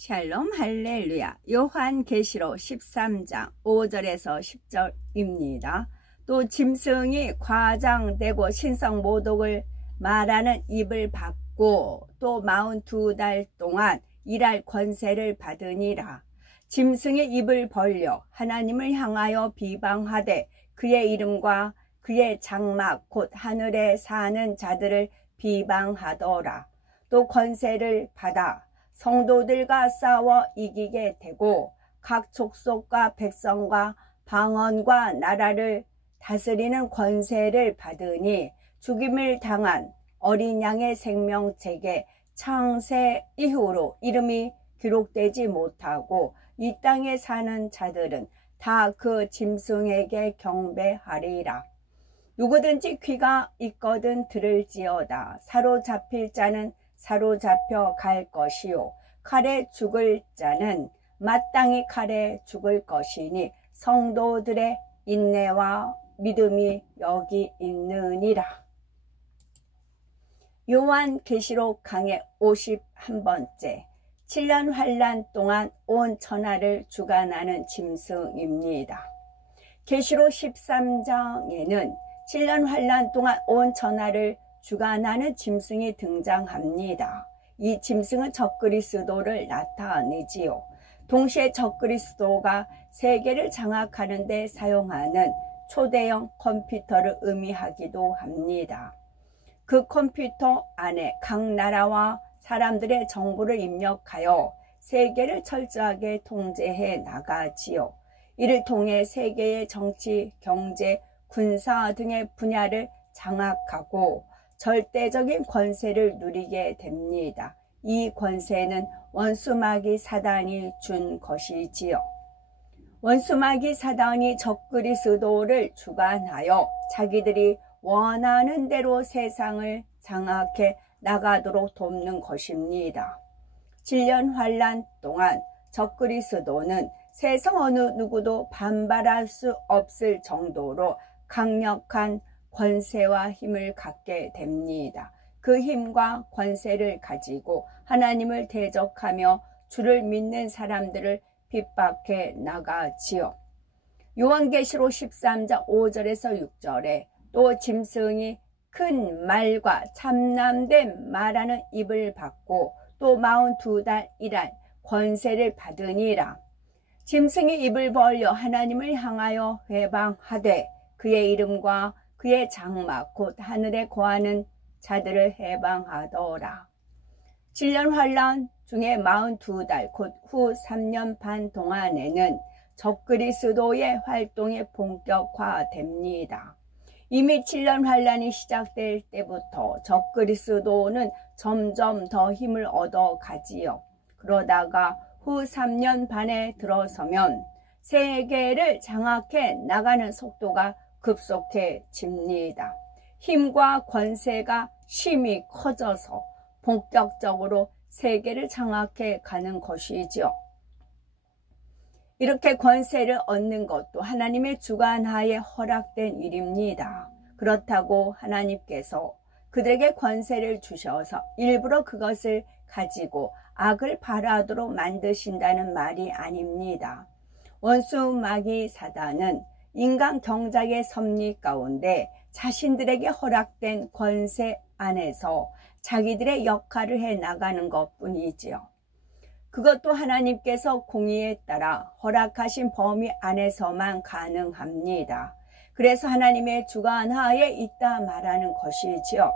샬롬 할렐루야. 요한계시록 13장 5절에서 10절입니다. 또 짐승이 과장되고 신성모독을 말하는 입을 받고 또 42달 동안 일할 권세를 받으니라. 짐승의 입을 벌려 하나님을 향하여 비방하되 그의 이름과 그의 장막 곧 하늘에 사는 자들을 비방하더라. 또 권세를 받아 성도들과 싸워 이기게 되고 각 족속과 백성과 방언과 나라를 다스리는 권세를 받으니 죽임을 당한 어린 양의 생명책에 창세 이후로 이름이 기록되지 못하고 이 땅에 사는 자들은 다 그 짐승에게 경배하리라. 누구든지 귀가 있거든 들을지어다. 사로잡힐 자는 사로잡혀 갈 것이요 칼에 죽을 자는 마땅히 칼에 죽을 것이니 성도들의 인내와 믿음이 여기 있느니라. 요한계시록 강의 51번째 7년 환란 동안 온 천하를 주관하는 짐승입니다. 계시록 13장에는 7년 환란 동안 온 천하를 주관하는 짐승이 등장합니다. 이 짐승은 적그리스도를 나타내지요. 동시에 적그리스도가 세계를 장악하는 데 사용하는 초대형 컴퓨터를 의미하기도 합니다. 그 컴퓨터 안에 각 나라와 사람들의 정보를 입력하여 세계를 철저하게 통제해 나가지요. 이를 통해 세계의 정치, 경제, 군사 등의 분야를 장악하고 절대적인 권세를 누리게 됩니다. 이 권세는 원수마귀 사단이 준 것이지요. 원수마귀 사단이 적그리스도를 주관하여 자기들이 원하는 대로 세상을 장악해 나가도록 돕는 것입니다. 7년 환란 동안 적그리스도는 세상 어느 누구도 반발할 수 없을 정도로 강력한 권세와 힘을 갖게 됩니다. 그 힘과 권세를 가지고 하나님을 대적하며 주를 믿는 사람들을 핍박해 나가지요. 요한계시록 13장 5절에서 6절에 또 짐승이 큰 말과 참남된 말하는 입을 받고 또 42달 일할 권세를 받으니라. 짐승이 입을 벌려 하나님을 향하여 회방하되 그의 이름과 그의 장막 곧 하늘에 거하는 자들을 해방하더라. 7년 환란 중에 42달 곧 후 3년 반 동안에는 적그리스도의 활동이 본격화됩니다. 이미 7년 환란이 시작될 때부터 적그리스도는 점점 더 힘을 얻어가지요. 그러다가 후 3년 반에 들어서면 세계를 장악해 나가는 속도가 급속해집니다. 힘과 권세가 심히 커져서 본격적으로 세계를 장악해 가는 것이죠. 이렇게 권세를 얻는 것도 하나님의 주관하에 허락된 일입니다. 그렇다고 하나님께서 그들에게 권세를 주셔서 일부러 그것을 가지고 악을 발하도록 만드신다는 말이 아닙니다. 원수 마귀 사단은 인간 경작의 섭리 가운데 자신들에게 허락된 권세 안에서 자기들의 역할을 해 나가는 것뿐이지요. 그것도 하나님께서 공의에 따라 허락하신 범위 안에서만 가능합니다. 그래서 하나님의 주관하에 있다 말하는 것이지요.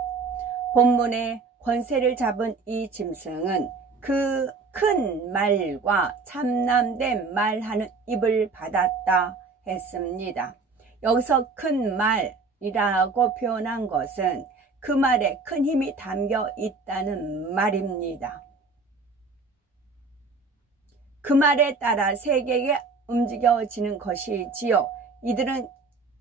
본문에 권세를 잡은 이 짐승은 그 큰 말과 참남된 말하는 입을 받았다 했습니다. 여기서 큰 말이라고 표현한 것은 그 말에 큰 힘이 담겨 있다는 말입니다. 그 말에 따라 세계가 움직여지는 것이지요. 이들은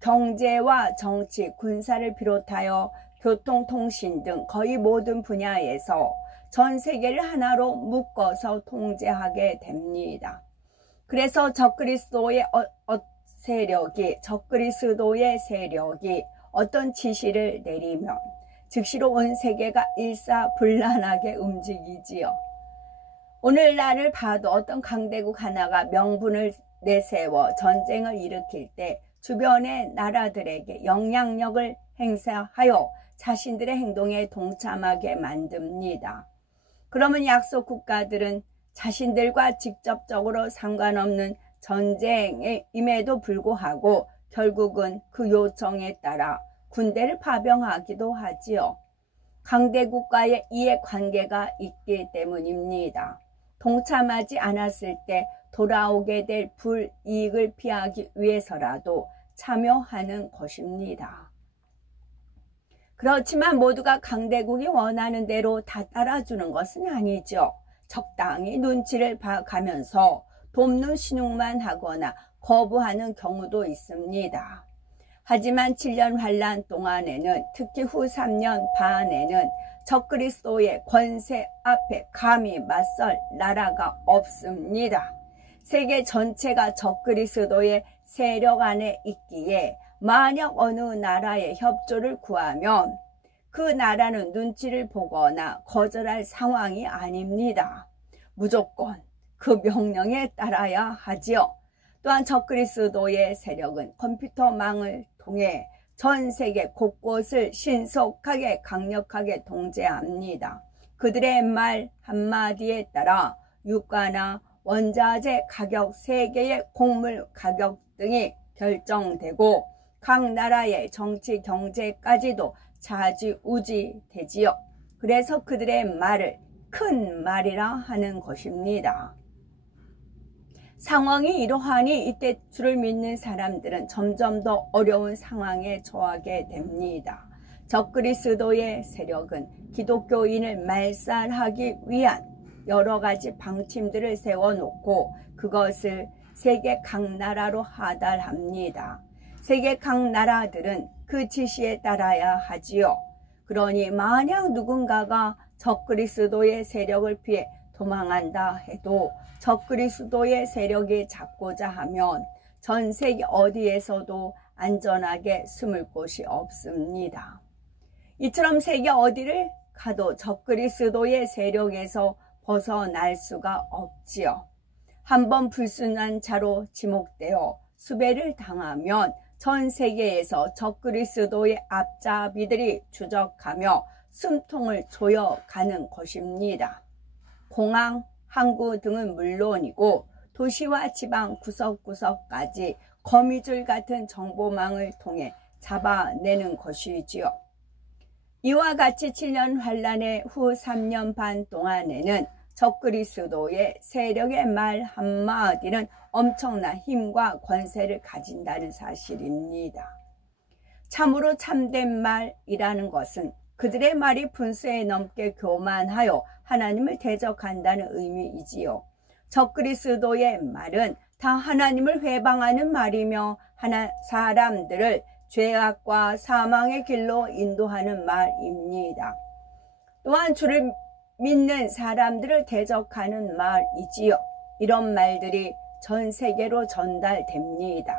경제와 정치, 군사를 비롯하여 교통, 통신 등 거의 모든 분야에서 전 세계를 하나로 묶어서 통제하게 됩니다. 그래서 적그리스도의 세력이 어떤 지시를 내리면 즉시로 온 세계가 일사불란하게 움직이지요. 오늘날을 봐도 어떤 강대국 하나가 명분을 내세워 전쟁을 일으킬 때 주변의 나라들에게 영향력을 행사하여 자신들의 행동에 동참하게 만듭니다. 그러면 약속 국가들은 자신들과 직접적으로 상관없는 전쟁임에도 불구하고 결국은 그 요청에 따라 군대를 파병하기도 하지요. 강대국과의 이해관계가 있기 때문입니다. 동참하지 않았을 때 돌아오게 될 불이익을 피하기 위해서라도 참여하는 것입니다. 그렇지만 모두가 강대국이 원하는 대로 다 따라주는 것은 아니죠. 적당히 눈치를 봐가면서 돕는 신용만 하거나 거부하는 경우도 있습니다. 하지만 7년 환란 동안에는, 특히 후 3년 반에는 적그리스도의 권세 앞에 감히 맞설 나라가 없습니다. 세계 전체가 적그리스도의 세력 안에 있기에 만약 어느 나라의 협조를 구하면 그 나라는 눈치를 보거나 거절할 상황이 아닙니다. 무조건 그 명령에 따라야 하지요. 또한 적그리스도의 세력은 컴퓨터망을 통해 전 세계 곳곳을 신속하게 강력하게 통제합니다. 그들의 말 한마디에 따라 유가나 원자재 가격, 세계의 곡물 가격 등이 결정되고 각 나라의 정치, 경제까지도 좌지우지되지요. 그래서 그들의 말을 큰 말이라 하는 것입니다. 상황이 이러하니 이때 주를 믿는 사람들은 점점 더 어려운 상황에 처하게 됩니다. 적그리스도의 세력은 기독교인을 말살하기 위한 여러 가지 방침들을 세워놓고 그것을 세계 각 나라로 하달합니다. 세계 각 나라들은 그 지시에 따라야 하지요. 그러니 만약 누군가가 적그리스도의 세력을 피해 도망한다 해도 적그리스도의 세력이 잡고자 하면 전 세계 어디에서도 안전하게 숨을 곳이 없습니다. 이처럼 세계 어디를 가도 적그리스도의 세력에서 벗어날 수가 없지요. 한번 불순한 자로 지목되어 수배를 당하면 전 세계에서 적그리스도의 앞잡이들이 추적하며 숨통을 조여가는 것입니다. 공항, 항구 등은 물론이고 도시와 지방 구석구석까지 거미줄 같은 정보망을 통해 잡아내는 것이지요. 이와 같이 7년 환란의 후 3년 반 동안에는 적그리스도의 세력의 말 한마디는 엄청난 힘과 권세를 가진다는 사실입니다. 참으로 참된 말이라는 것은 그들의 말이 분수에 넘게 교만하여 하나님을 대적한다는 의미이지요. 적그리스도의 말은 다 하나님을 회방하는 말이며 사람들을 죄악과 사망의 길로 인도하는 말입니다. 또한 주를 믿는 사람들을 대적하는 말이지요. 이런 말들이 전 세계로 전달됩니다.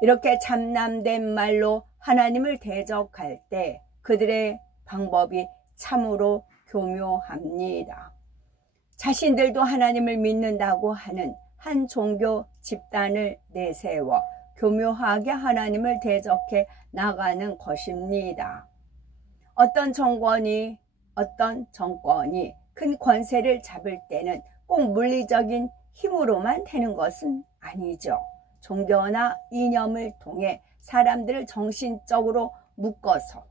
이렇게 참남된 말로 하나님을 대적할 때 그들의 방법이 참으로 교묘합니다. 자신들도 하나님을 믿는다고 하는 한 종교 집단을 내세워 교묘하게 하나님을 대적해 나가는 것입니다. 어떤 정권이 큰 권세를 잡을 때는 꼭 물리적인 힘으로만 되는 것은 아니죠. 종교나 이념을 통해 사람들을 정신적으로 묶어서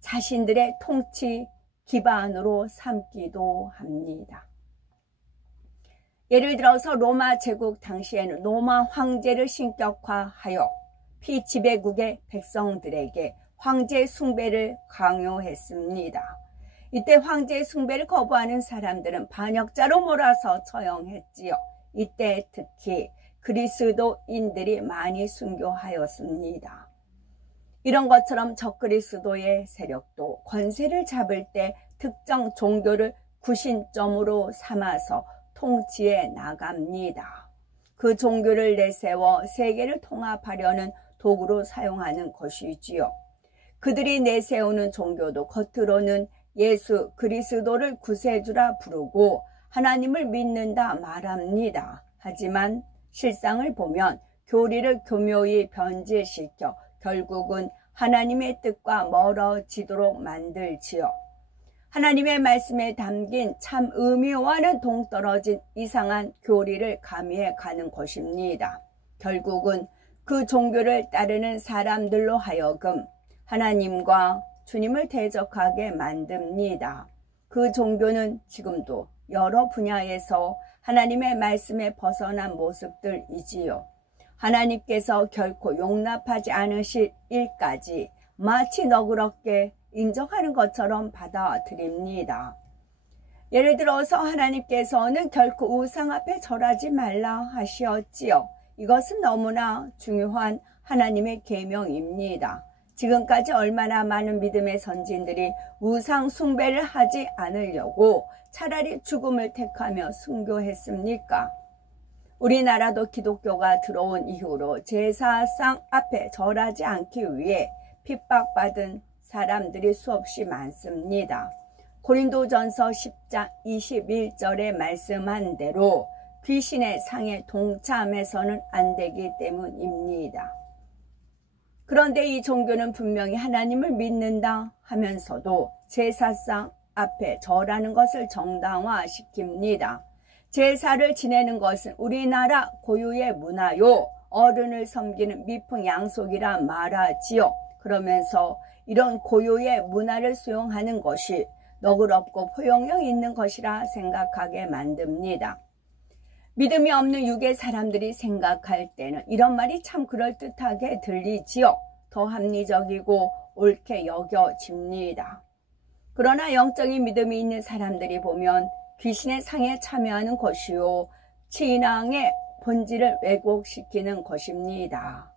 자신들의 통치 기반으로 삼기도 합니다. 예를 들어서 로마 제국 당시에는 로마 황제를 신격화하여 피지배국의 백성들에게 황제 숭배를 강요했습니다. 이때 황제 숭배를 거부하는 사람들은 반역자로 몰아서 처형했지요. 이때 특히 그리스도인들이 많이 순교하였습니다. 이런 것처럼 적그리스도의 세력도 권세를 잡을 때 특정 종교를 구심점으로 삼아서 통치해 나갑니다. 그 종교를 내세워 세계를 통합하려는 도구로 사용하는 것이지요. 그들이 내세우는 종교도 겉으로는 예수 그리스도를 구세주라 부르고 하나님을 믿는다 말합니다. 하지만 실상을 보면 교리를 교묘히 변질시켜 결국은 하나님의 뜻과 멀어지도록 만들지요. 하나님의 말씀에 담긴 참 의미와는 동떨어진 이상한 교리를 가미해 가는 것입니다. 결국은 그 종교를 따르는 사람들로 하여금 하나님과 주님을 대적하게 만듭니다. 그 종교는 지금도 여러 분야에서 하나님의 말씀에 벗어난 모습들이지요. 하나님께서 결코 용납하지 않으실 일까지 마치 너그럽게 인정하는 것처럼 받아들입니다. 예를 들어서 하나님께서는 결코 우상 앞에 절하지 말라 하시었지요. 이것은 너무나 중요한 하나님의 계명입니다. 지금까지 얼마나 많은 믿음의 선진들이 우상 숭배를 하지 않으려고 차라리 죽음을 택하며 순교했습니까? 우리나라도 기독교가 들어온 이후로 제사상 앞에 절하지 않기 위해 핍박받은 사람들이 수없이 많습니다. 고린도전서 10장 21절에 말씀한 대로 귀신의 상에 동참해서는 안 되기 때문입니다. 그런데 이 종교는 분명히 하나님을 믿는다 하면서도 제사상 앞에 절하는 것을 정당화시킵니다. 제사를 지내는 것은 우리나라 고유의 문화요. 어른을 섬기는 미풍양속이라 말하지요. 그러면서 이런 고유의 문화를 수용하는 것이 너그럽고 포용력 있는 것이라 생각하게 만듭니다. 믿음이 없는 육의 사람들이 생각할 때는 이런 말이 참 그럴듯하게 들리지요. 더 합리적이고 옳게 여겨집니다. 그러나 영적인 믿음이 있는 사람들이 보면 귀신의 상에 참여하는 것이요, 신앙의 본질을 왜곡시키는 것입니다.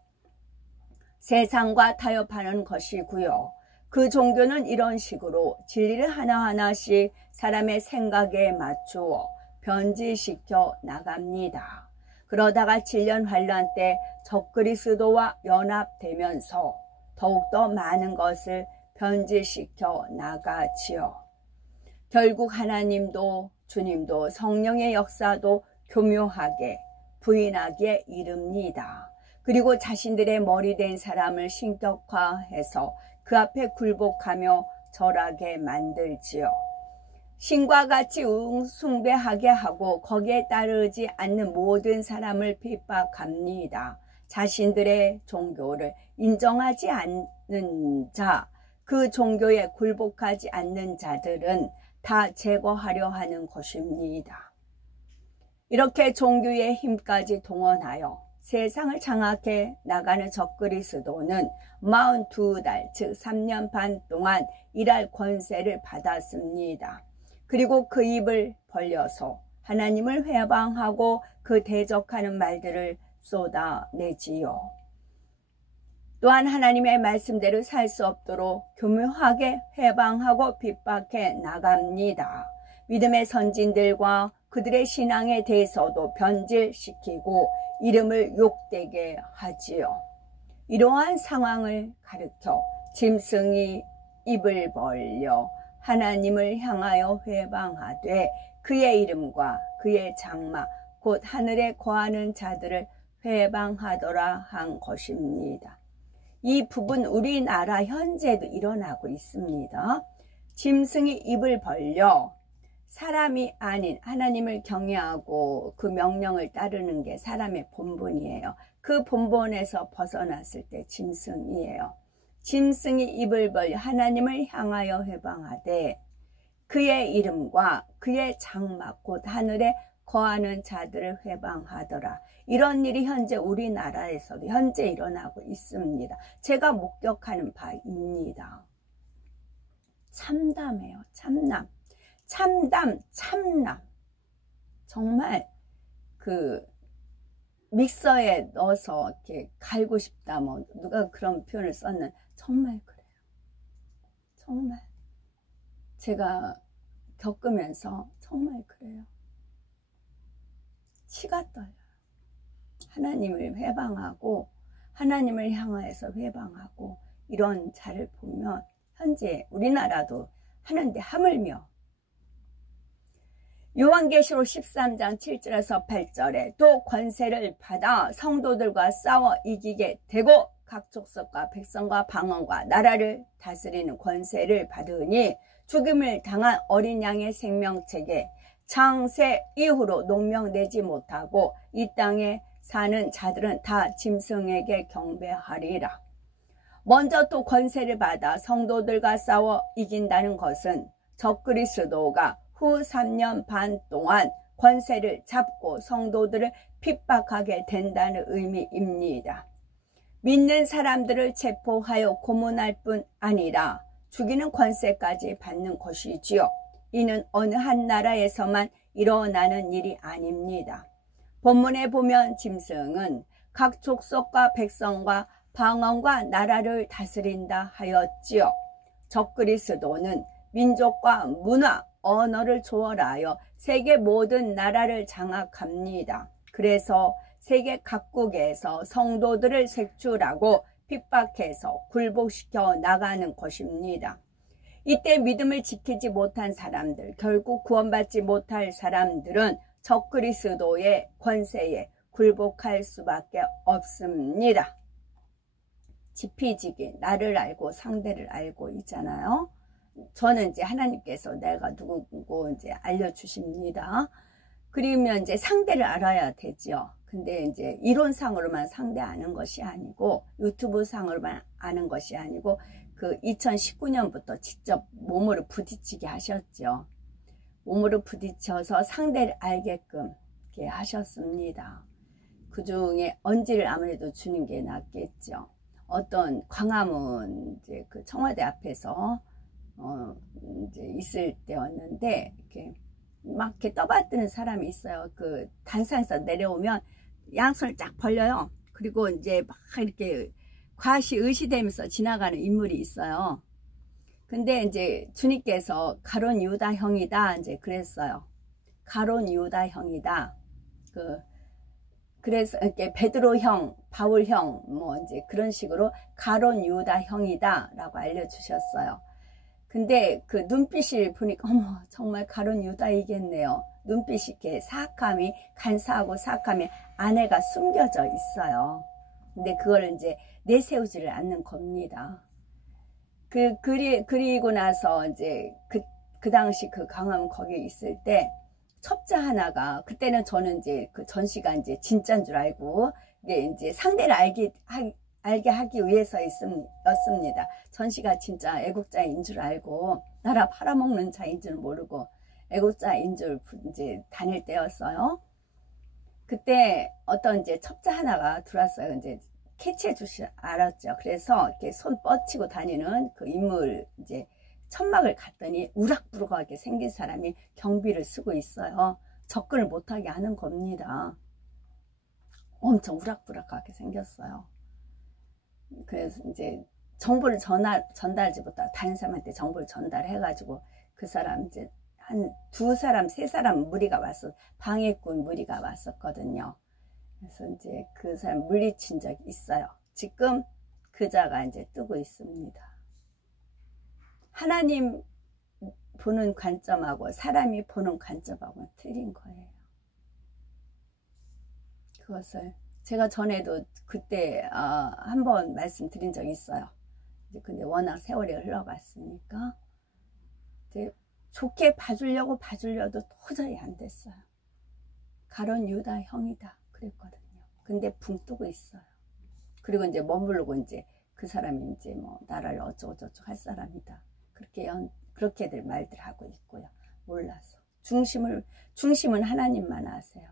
세상과 타협하는 것이고요. 그 종교는 이런 식으로 진리를 하나하나씩 사람의 생각에 맞추어 변질시켜 나갑니다. 그러다가 질년 환란 때 적그리스도와 연합되면서 더욱더 많은 것을 변질시켜 나가지요. 결국 하나님도 주님도 성령의 역사도 교묘하게 부인하기에 이릅니다. 그리고 자신들의 머리 된 사람을 신격화해서 그 앞에 굴복하며 절하게 만들지요. 신과 같이 숭배하게 하고 거기에 따르지 않는 모든 사람을 핍박합니다. 자신들의 종교를 인정하지 않는 자, 그 종교에 굴복하지 않는 자들은 다 제거하려 하는 것입니다. 이렇게 종교의 힘까지 동원하여 세상을 장악해 나가는 적그리스도는 42달, 즉 3년 반 동안 일할 권세를 받았습니다. 그리고 그 입을 벌려서 하나님을 회방하고 그 대적하는 말들을 쏟아내지요. 또한 하나님의 말씀대로 살 수 없도록 교묘하게 회방하고 핍박해 나갑니다. 믿음의 선진들과 그들의 신앙에 대해서도 변질시키고 이름을 욕되게 하지요. 이러한 상황을 가르쳐 짐승이 입을 벌려 하나님을 향하여 회방하되 그의 이름과 그의 장막 곧 하늘에 거하는 자들을 회방하더라 한 것입니다. 이 부분 우리나라 현재도 일어나고 있습니다. 짐승이 입을 벌려 사람이 아닌 하나님을 경외하고 그 명령을 따르는 게 사람의 본분이에요. 그 본분에서 벗어났을 때 짐승이에요. 짐승이 입을 벌려 하나님을 향하여 회방하되 그의 이름과 그의 장막 곧 하늘에 거하는 자들을 회방하더라. 이런 일이 현재 우리나라에서도 현재 일어나고 있습니다. 제가 목격하는 바입니다. 참담해요. 참남. 참남. 정말 그 믹서에 넣어서 이렇게 갈고 싶다. 뭐 누가 그런 표현을 썼는 정말 그래요. 정말 제가 겪으면서 정말 그래요. 치가 떨려요. 하나님을 회방하고 하나님을 향하여서 회방하고 이런 자를 보면 현재 우리나라도 하는데 하물며 요한계시록 13장 7절에서 8절에 또 권세를 받아 성도들과 싸워 이기게 되고 각 족속과 백성과 방언과 나라를 다스리는 권세를 받으니 죽음을 당한 어린 양의 생명책에 창세 이후로 농명되지 못하고 이 땅에 사는 자들은 다 짐승에게 경배하리라. 먼저 또 권세를 받아 성도들과 싸워 이긴다는 것은 적그리스도가 후 3년 반 동안 권세를 잡고 성도들을 핍박하게 된다는 의미입니다. 믿는 사람들을 체포하여 고문할 뿐 아니라 죽이는 권세까지 받는 것이지요. 이는 어느 한 나라에서만 일어나는 일이 아닙니다. 본문에 보면 짐승은 각 족속과 백성과 방언과 나라를 다스린다 하였지요. 적그리스도는 민족과 문화, 언어를 초월하여 세계 모든 나라를 장악합니다. 그래서 세계 각국에서 성도들을 색출하고 핍박해서 굴복시켜 나가는 것입니다. 이때 믿음을 지키지 못한 사람들, 결국 구원받지 못할 사람들은 적그리스도의 권세에 굴복할 수밖에 없습니다. 지피지기, 나를 알고 상대를 알고 있잖아요. 저는 이제 하나님께서 내가 누구고 이제 알려주십니다. 그러면 이제 상대를 알아야 되지요. 근데 이제 이론상으로만 상대 아는 것이 아니고 유튜브 상으로만 아는 것이 아니고 그 2019년부터 직접 몸으로 부딪히게 하셨죠. 몸으로 부딪혀서 상대를 알게끔 이렇게 하셨습니다. 그 중에 언지를 아무래도 주는 게 낫겠죠. 어떤 광화문 이제 그 청와대 앞에서 이제 있을 때였는데 이렇게 막 이렇게 떠받드는 사람이 있어요. 그 단상에서 내려오면 양손을 쫙 벌려요. 그리고 이제 막 이렇게 과시 의시되면서 지나가는 인물이 있어요. 근데 이제 주님께서 가론 유다 형이다 이제 그랬어요. 가론 유다 형이다. 그래서 이렇게 베드로 형, 바울 형 뭐 이제 그런 식으로 가론 유다 형이다라고 알려주셨어요. 근데 그 눈빛을 보니까 어머 정말 가론 유다이겠네요. 눈빛이 이렇게 사악함이 간사하고 사악함이 안에가 숨겨져 있어요. 근데 그걸 이제 내세우지를 않는 겁니다. 그리고 나서 이제 그 당시 그 강화문 거기에 있을 때 첩자 하나가 그때는 저는 이제 그 전시가 이제 진짜인 줄 알고 이제 상대를 알게 하기 위해서였습니다. 전시가 진짜 애국자인 줄 알고 나라 팔아먹는 자인 줄 모르고 애국자인 줄 이제 다닐 때였어요. 그때 어떤 이제 첩자 하나가 들어왔어요. 이제 캐치해 주시 알았죠. 그래서 이렇게 손 뻗치고 다니는 그 인물 이제 천막을 갔더니 우락부락하게 생긴 사람이 경비를 쓰고 있어요. 접근을 못하게 하는 겁니다. 엄청 우락부락하게 생겼어요. 그래서 이제 정보를 전달하지 못하고 다른 사람한테 정보를 전달해가지고 그 사람 이제 한 2사람, 3사람 무리가 왔어. 방해꾼 무리가 왔었거든요. 그래서 이제 그 사람 물리친 적이 있어요. 지금 그자가 이제 뜨고 있습니다. 하나님 보는 관점하고 사람이 보는 관점하고는 틀린 거예요. 그것을 제가 전에도 그때 한번 말씀드린 적이 있어요. 근데 워낙 세월이 흘러갔으니까 이제 좋게 봐주려도 도저히 안 됐어요. 가론 유다 형이다 그랬거든요. 근데 붕 뜨고 있어요. 그리고 이제 머무르고 이제 그 사람이 이제 뭐 나라를 어쩌고저쩌고 할 사람이다. 그렇게들 말들 하고 있고요. 몰라서 중심은 하나님만 아세요.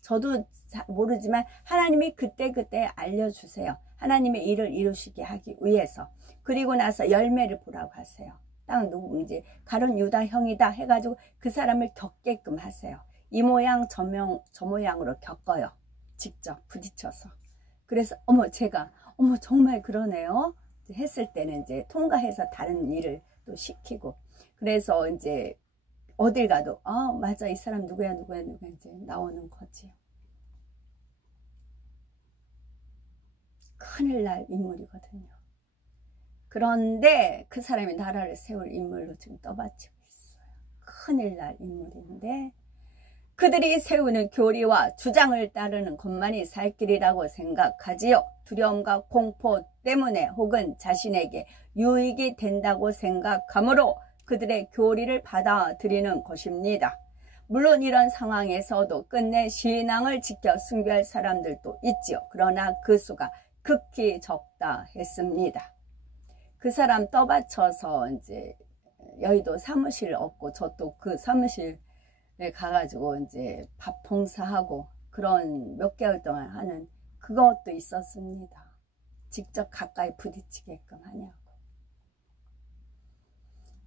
저도 모르지만 하나님이 그때 알려주세요. 하나님의 일을 이루시게 하기 위해서. 그리고 나서 열매를 보라고 하세요. 딱 누구 이제 가론 유다 형이다 해가지고 그 사람을 겪게끔 하세요. 이 모양 저 모양으로 겪어요. 직접 부딪혀서. 그래서 제가 정말 그러네요. 했을 때는 이제 통과해서 다른 일을 또 시키고. 그래서 이제 어딜 가도 맞아 이 사람 누구야 이제 나오는 거지요. 큰일 날 인물이거든요. 그런데 그 사람이 나라를 세울 인물로 지금 떠받치고 있어요. 큰일 날 인물인데 그들이 세우는 교리와 주장을 따르는 것만이 살 길이라고 생각하지요. 두려움과 공포 때문에 혹은 자신에게 유익이 된다고 생각하므로 그들의 교리를 받아들이는 것입니다. 물론 이런 상황에서도 끝내 신앙을 지켜 순교할 사람들도 있지요. 그러나 그 수가 극히 적다 했습니다. 그 사람 떠받쳐서 이제 여의도 사무실 얻고 저 또 그 사무실에 가가지고 이제 밥 봉사하고 그런 몇 개월 동안 하는 그것도 있었습니다. 직접 가까이 부딪히게끔 하냐고.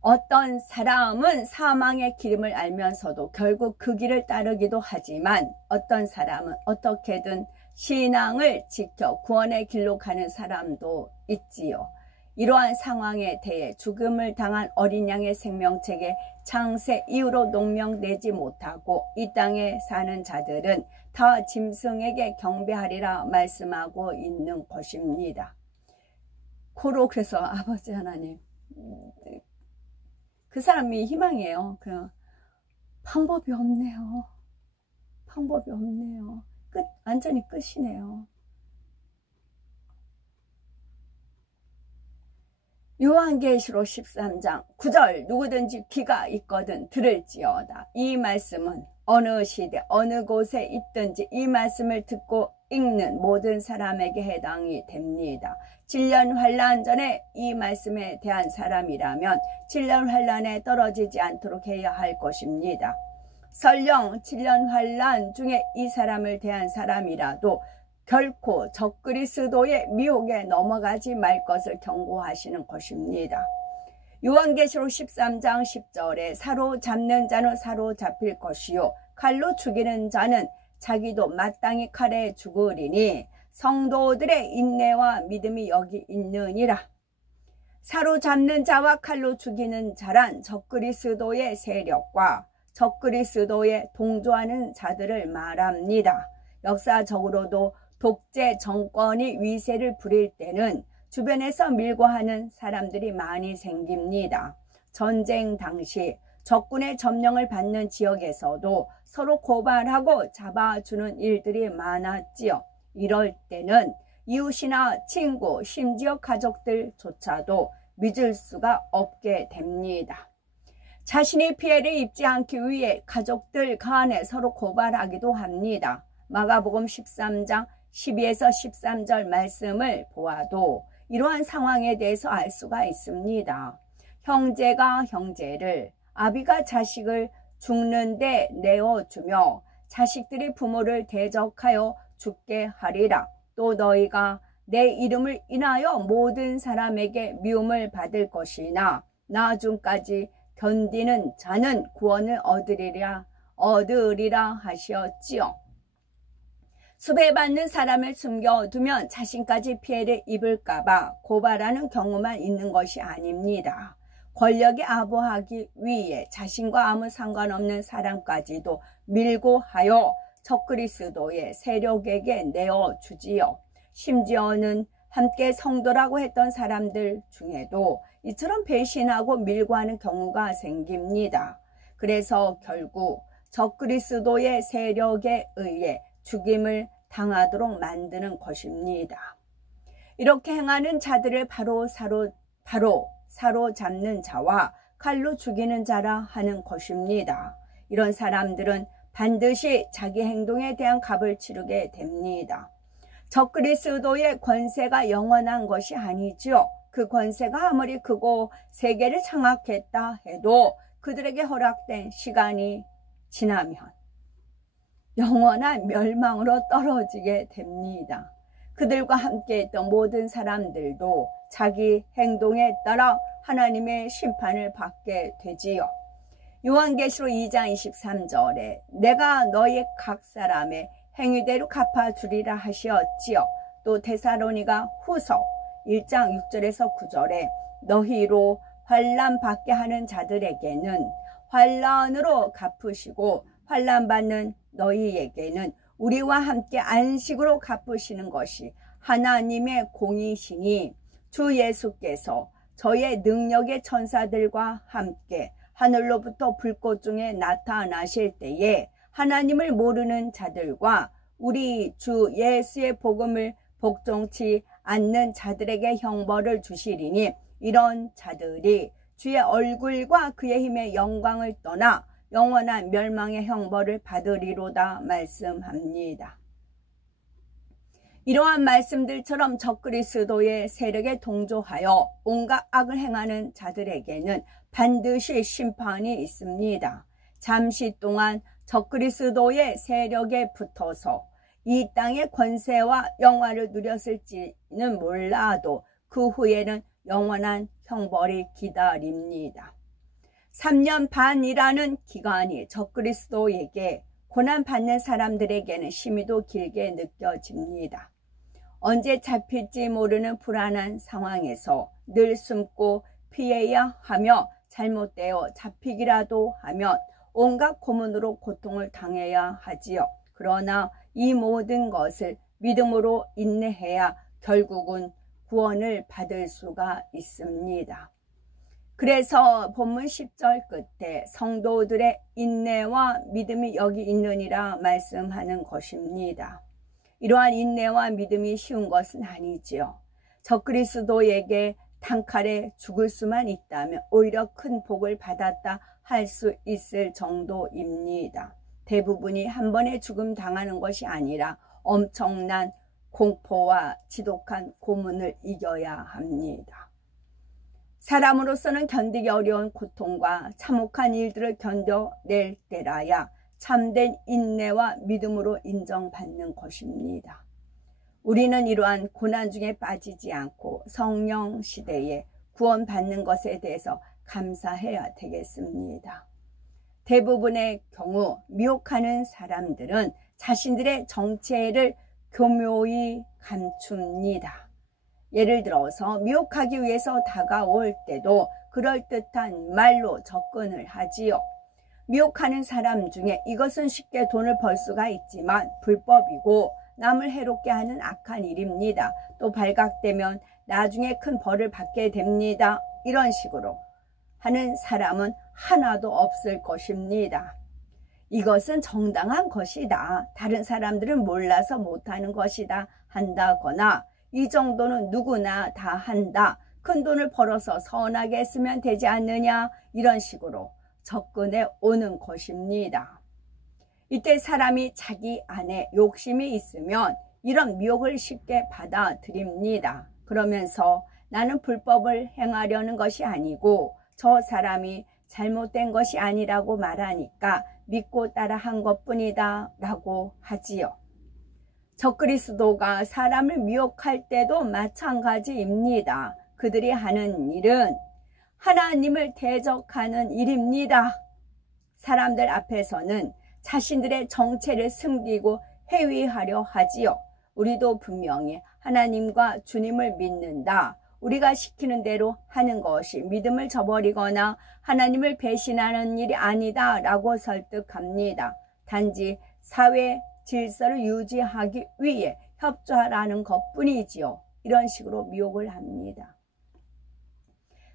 어떤 사람은 사망의 길임을 알면서도 결국 그 길을 따르기도 하지만 어떤 사람은 어떻게든 신앙을 지켜 구원의 길로 가는 사람도 있지요. 이러한 상황에 대해 죽음을 당한 어린 양의 생명책에 창세 이후로 농명되지 못하고 이 땅에 사는 자들은 다 짐승에게 경배하리라 말씀하고 있는 것입니다. 고로 그래서 아버지 하나님, 그 사람이 희망이에요. 방법이 없네요. 방법이 없네요. 완전히 끝이네요. 요한계시록 13장 9절 누구든지 귀가 있거든 들을지어다. 이 말씀은 어느 시대 어느 곳에 있든지 이 말씀을 듣고 읽는 모든 사람에게 해당이 됩니다. 7년 환난 전에 이 말씀에 대한 사람이라면 7년 환난에 떨어지지 않도록 해야 할 것입니다. 설령 7년 환난 중에 이 사람을 대한 사람이라도 결코 적그리스도의 미혹에 넘어가지 말 것을 경고하시는 것입니다. 요한계시록 13장 10절에 사로잡는 자는 사로잡힐 것이요 칼로 죽이는 자는 자기도 마땅히 칼에 죽으리니 성도들의 인내와 믿음이 여기 있느니라. 사로잡는 자와 칼로 죽이는 자란 적그리스도의 세력과 적그리스도에 동조하는 자들을 말합니다. 역사적으로도 독재 정권이 위세를 부릴 때는 주변에서 밀고 하는 사람들이 많이 생깁니다. 전쟁 당시 적군의 점령을 받는 지역에서도 서로 고발하고 잡아주는 일들이 많았지요. 이럴 때는 이웃이나 친구, 심지어 가족들조차도 믿을 수가 없게 됩니다. 자신이 피해를 입지 않기 위해 가족들 간에 서로 고발하기도 합니다. 마가복음 13장 12에서 13절 말씀을 보아도 이러한 상황에 대해서 알 수가 있습니다. 형제가 형제를, 아비가 자식을 죽는데 내어주며 자식들이 부모를 대적하여 죽게 하리라. 또 너희가 내 이름을 인하여 모든 사람에게 미움을 받을 것이나 나중까지 견디는 자는 구원을 얻으리라 하시었지요. 수배받는 사람을 숨겨두면 자신까지 피해를 입을까봐 고발하는 경우만 있는 것이 아닙니다. 권력에 아부하기 위해 자신과 아무 상관없는 사람까지도 밀고 하여 적그리스도의 세력에게 내어주지요. 심지어는 함께 성도라고 했던 사람들 중에도 이처럼 배신하고 밀고 하는 경우가 생깁니다. 그래서 결국 적그리스도의 세력에 의해 죽임을 당하도록 만드는 것입니다. 이렇게 행하는 자들을 바로 사로잡는 자와 칼로 죽이는 자라 하는 것입니다. 이런 사람들은 반드시 자기 행동에 대한 값을 치르게 됩니다. 적그리스도의 권세가 영원한 것이 아니죠. 그 권세가 아무리 크고 세계를 장악했다 해도 그들에게 허락된 시간이 지나면 영원한 멸망으로 떨어지게 됩니다. 그들과 함께 있던 모든 사람들도 자기 행동에 따라 하나님의 심판을 받게 되지요. 요한계시록 2장 23절에 내가 너희 각 사람의 행위대로 갚아주리라 하시었지요. 또 데살로니가 후서 1장 6절에서 9절에 너희로 환난 받게 하는 자들에게는 환난으로 갚으시고 환난 받는 너희에게는 우리와 함께 안식으로 갚으시는 것이 하나님의 공이시니 주 예수께서 저의 능력의 천사들과 함께 하늘로부터 불꽃 중에 나타나실 때에 하나님을 모르는 자들과 우리 주 예수의 복음을 복종치 않는 자들에게 형벌을 주시리니 이런 자들이 주의 얼굴과 그의 힘의 영광을 떠나 영원한 멸망의 형벌을 받으리로다 말씀합니다. 이러한 말씀들처럼 적그리스도의 세력에 동조하여 온갖 악을 행하는 자들에게는 반드시 심판이 있습니다. 잠시 동안 적그리스도의 세력에 붙어서 이 땅의 권세와 영화를 누렸을지는 몰라도 그 후에는 영원한 형벌이 기다립니다. 3년 반이라는 기간이 적그리스도에게 고난받는 사람들에게는 심히도 길게 느껴집니다. 언제 잡힐지 모르는 불안한 상황에서 늘 숨고 피해야 하며 잘못되어 잡히기라도 하면 온갖 고문으로 고통을 당해야 하지요. 그러나 이 모든 것을 믿음으로 인내해야 결국은 구원을 받을 수가 있습니다. 그래서 본문 10절 끝에 성도들의 인내와 믿음이 여기 있느니라 말씀하는 것입니다. 이러한 인내와 믿음이 쉬운 것은 아니지요. 적그리스도에게 단칼에 죽을 수만 있다면 오히려 큰 복을 받았다 할 수 있을 정도입니다. 대부분이 한 번에 죽음 당하는 것이 아니라 엄청난 공포와 지독한 고문을 이겨야 합니다. 사람으로서는 견디기 어려운 고통과 참혹한 일들을 견뎌낼 때라야 참된 인내와 믿음으로 인정받는 것입니다. 우리는 이러한 고난 중에 빠지지 않고 성령 시대에 구원받는 것에 대해서 감사해야 되겠습니다. 대부분의 경우 미혹하는 사람들은 자신들의 정체를 교묘히 감춥니다. 예를 들어서 미혹하기 위해서 다가올 때도 그럴듯한 말로 접근을 하지요. 미혹하는 사람 중에 이것은 쉽게 돈을 벌 수가 있지만 불법이고 남을 해롭게 하는 악한 일입니다. 또 발각되면 나중에 큰 벌을 받게 됩니다. 이런 식으로 하는 사람은 하나도 없을 것입니다. 이것은 정당한 것이다. 다른 사람들은 몰라서 못하는 것이다 한다거나 이 정도는 누구나 다 한다. 큰 돈을 벌어서 선하게 했으면 되지 않느냐 이런 식으로 접근해 오는 것입니다. 이때 사람이 자기 안에 욕심이 있으면 이런 미혹을 쉽게 받아들입니다. 그러면서 나는 불법을 행하려는 것이 아니고 저 사람이 잘못된 것이 아니라고 말하니까 믿고 따라한 것뿐이다 라고 하지요. 적그리스도가 사람을 미혹할 때도 마찬가지입니다. 그들이 하는 일은 하나님을 대적하는 일입니다. 사람들 앞에서는 자신들의 정체를 숨기고 해위하려 하지요. 우리도 분명히 하나님과 주님을 믿는다. 우리가 시키는 대로 하는 것이 믿음을 저버리거나 하나님을 배신하는 일이 아니다 라고 설득합니다. 단지 사회 질서를 유지하기 위해 협조하라는 것뿐이지요. 이런 식으로 미혹을 합니다.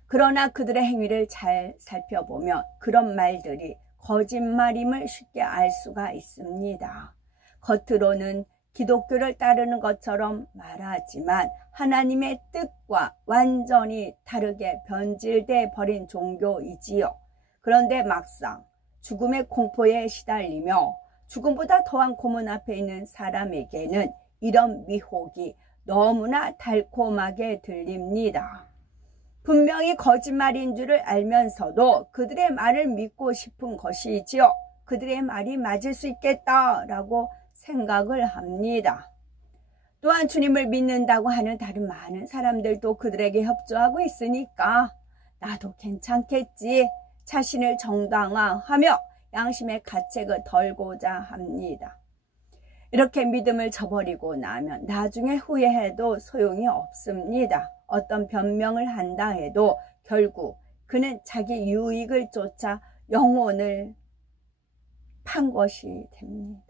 그러나 그들의 행위를 잘 살펴보면 그런 말들이 거짓말임을 쉽게 알 수가 있습니다. 겉으로는 기독교를 따르는 것처럼 말하지만 하나님의 뜻과 완전히 다르게 변질돼 버린 종교이지요. 그런데 막상 죽음의 공포에 시달리며 죽음보다 더한 고문 앞에 있는 사람에게는 이런 미혹이 너무나 달콤하게 들립니다. 분명히 거짓말인 줄을 알면서도 그들의 말을 믿고 싶은 것이지요. 그들의 말이 맞을 수 있겠다라고 생각을 합니다. 또한 주님을 믿는다고 하는 다른 많은 사람들도 그들에게 협조하고 있으니까 나도 괜찮겠지. 자신을 정당화하며 양심의 가책을 덜고자 합니다. 이렇게 믿음을 저버리고 나면 나중에 후회해도 소용이 없습니다. 어떤 변명을 한다 해도 결국 그는 자기 유익을 쫓아 영혼을 판 것이 됩니다.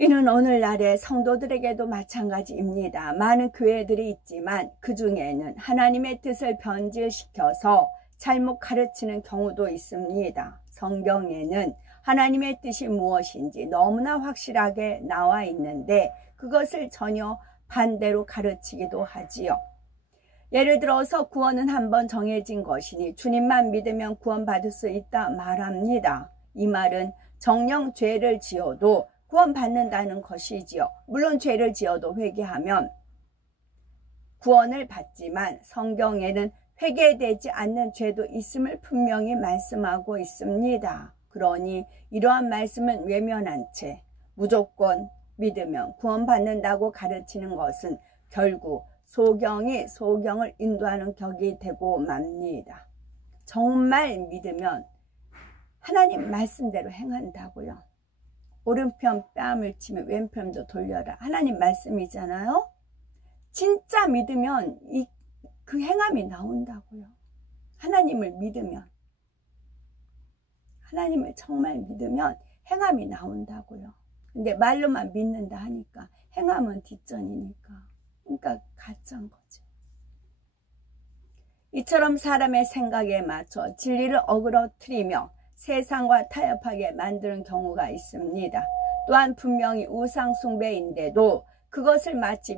이는 오늘날의 성도들에게도 마찬가지입니다. 많은 교회들이 있지만 그 중에는 하나님의 뜻을 변질시켜서 잘못 가르치는 경우도 있습니다. 성경에는 하나님의 뜻이 무엇인지 너무나 확실하게 나와 있는데 그것을 전혀 반대로 가르치기도 하지요. 예를 들어서 구원은 한번 정해진 것이니 주님만 믿으면 구원받을 수 있다 말합니다. 이 말은 정녕 죄를 지어도 구원받는다는 것이지요. 물론 죄를 지어도 회개하면 구원을 받지만 성경에는 회개되지 않는 죄도 있음을 분명히 말씀하고 있습니다. 그러니 이러한 말씀은 외면한 채 무조건 믿으면 구원받는다고 가르치는 것은 결국 소경이 소경을 인도하는 격이 되고 맙니다. 정말 믿으면 하나님 말씀대로 행한다고요. 오른편 뺨을 치면 왼편도 돌려라. 하나님 말씀이잖아요. 진짜 믿으면 그 행함이 나온다고요. 하나님을 믿으면, 하나님을 정말 믿으면 행함이 나온다고요. 근데 말로만 믿는다 하니까 행함은 뒷전이니까. 그러니까 가짜인 거죠. 이처럼 사람의 생각에 맞춰 진리를 어그러뜨리며 세상과 타협하게 만드는 경우가 있습니다. 또한 분명히 우상 숭배인데도 그것을 마치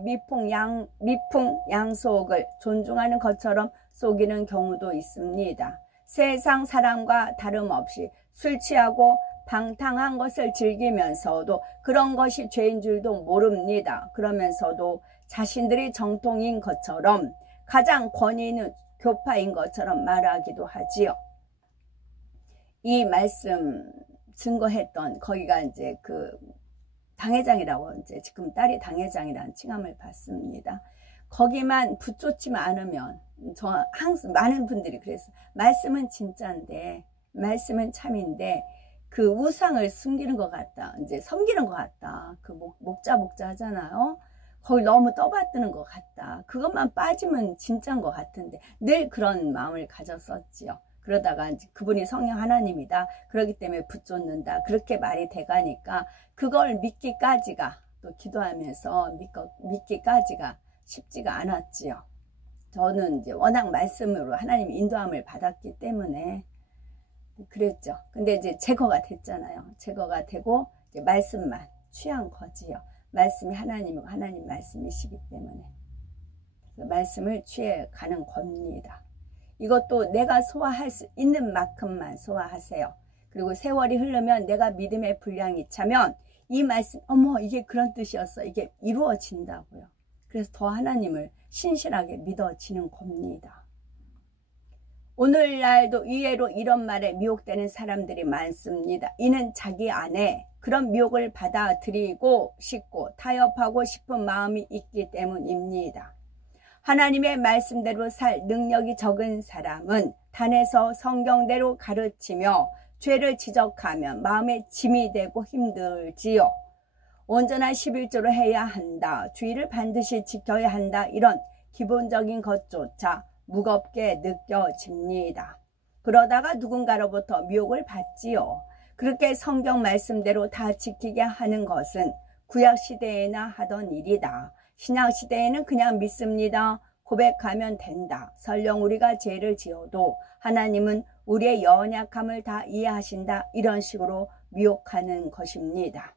미풍양속을 존중하는 것처럼 속이는 경우도 있습니다. 세상 사람과 다름없이 술 취하고 방탕한 것을 즐기면서도 그런 것이 죄인 줄도 모릅니다. 그러면서도 자신들이 정통인 것처럼 가장 권위 있는 교파인 것처럼 말하기도 하지요. 이 말씀 증거했던 거기가 이제 그 당회장이라고 이제 지금 딸이 당회장이라는 칭함을 받습니다. 거기만 붙쫓지만 않으면 저 항상 많은 분들이 그랬어요. 말씀은 진짜인데 말씀은 참인데 그 우상을 숨기는 것 같다. 이제 섬기는 것 같다. 그 목자 하잖아요. 거기 너무 떠받드는 것 같다. 그것만 빠지면 진짜인 것 같은데 늘 그런 마음을 가졌었지요. 그러다가 이제 그분이 성령 하나님이다. 그렇기 때문에 붙쫓는다. 그렇게 말이 돼가니까 그걸 믿기까지가 또 기도하면서 믿기까지가 쉽지가 않았지요. 저는 이제 워낙 말씀으로 하나님 인도함을 받았기 때문에 그랬죠. 근데 이제 제거가 됐잖아요. 제거가 되고 이제 말씀만 취한 거지요. 말씀이 하나님이고 하나님 말씀이시기 때문에 말씀을 취해 가는 겁니다. 이것도 내가 소화할 수 있는 만큼만 소화하세요. 그리고 세월이 흐르면 내가 믿음의 분량이 차면 이 말씀, 어머 이게 그런 뜻이었어. 이게 이루어진다고요. 그래서 더 하나님을 신실하게 믿어지는 겁니다. 오늘날도 의외로 이런 말에 미혹되는 사람들이 많습니다. 이는 자기 안에 그런 미혹을 받아들이고 싶고 타협하고 싶은 마음이 있기 때문입니다. 하나님의 말씀대로 살 능력이 적은 사람은 단에서 성경대로 가르치며 죄를 지적하면 마음에 짐이 되고 힘들지요. 온전한 11조로 해야 한다. 주의를 반드시 지켜야 한다. 이런 기본적인 것조차 무겁게 느껴집니다. 그러다가 누군가로부터 미혹을 받지요. 그렇게 성경 말씀대로 다 지키게 하는 것은 구약시대에나 하던 일이다. 신약시대에는 그냥 믿습니다. 고백하면 된다. 설령 우리가 죄를 지어도 하나님은 우리의 연약함을 다 이해하신다. 이런 식으로 미혹하는 것입니다.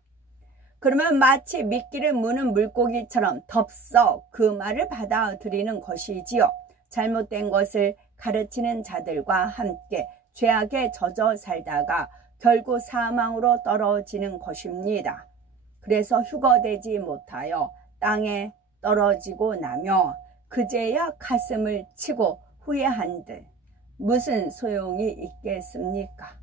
그러면 마치 미끼를 무는 물고기처럼 덥석 그 말을 받아들이는 것이지요. 잘못된 것을 가르치는 자들과 함께 죄악에 젖어 살다가 결국 사망으로 떨어지는 것입니다. 그래서 휴거되지 못하여 땅에 떨어지고 나며 그제야 가슴을 치고 후회한들 무슨 소용이 있겠습니까?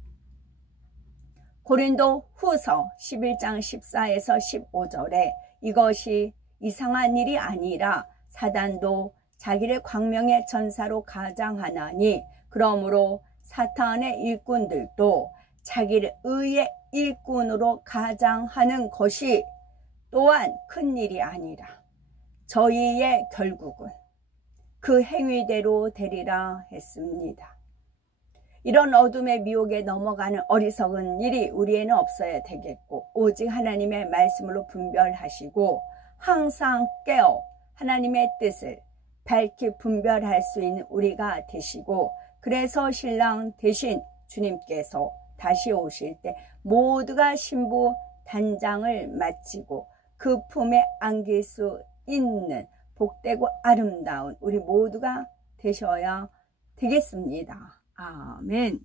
고린도 후서 11장 14에서 15절에 이것이 이상한 일이 아니라 사단도 자기를 광명의 천사로 가장하나니 그러므로 사탄의 일꾼들도 자기를 의의 일꾼으로 가장하는 것이 또한 큰 일이 아니라 저희의 결국은 그 행위대로 되리라 했습니다. 이런 어둠의 미혹에 넘어가는 어리석은 일이 우리에는 없어야 되겠고 오직 하나님의 말씀으로 분별하시고 항상 깨어 하나님의 뜻을 밝히 분별할 수 있는 우리가 되시고 그래서 신랑 대신 주님께서 다시 오실 때 모두가 신부 단장을 마치고 그 품에 안길 수 있는 복되고 아름다운 우리 모두가 되셔야 되겠습니다. 아멘.